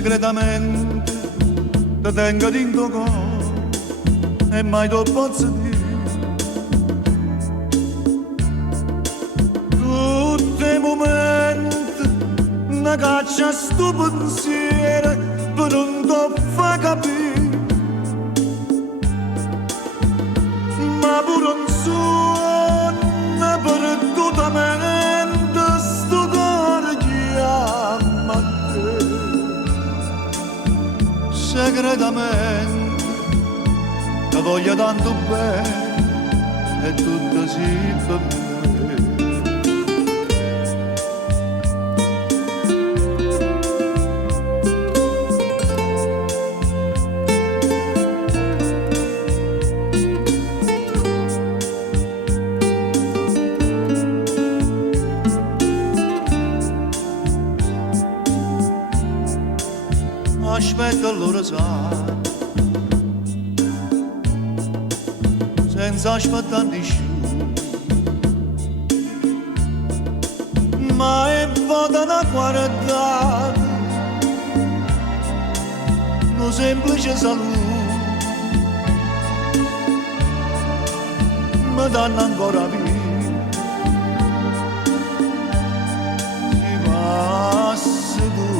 segretamente ti tengo dentro cuore e mai ti posso dire tutti i momenti una caccia a sto pensiero per non ti fa capire ma pure un suono perdutamente sto cuore chiama a te segretamente ti voglio tanto bene e tutto si per me. Aspetta l'ora sa senza aspettare nessuno ma è vada una guardata un semplice saluto mi danno ancora via si passa tu.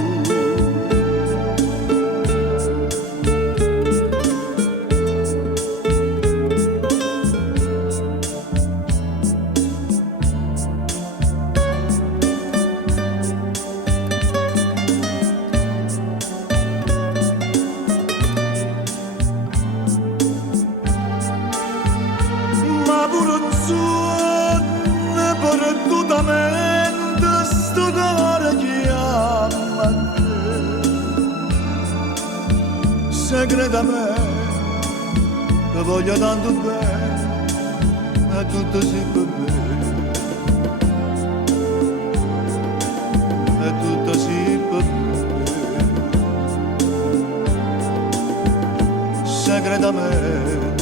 Perdutamente sto cuore chiama a te segretamente ti voglio tanto bene e tutto si per me e tutto si per me segretamente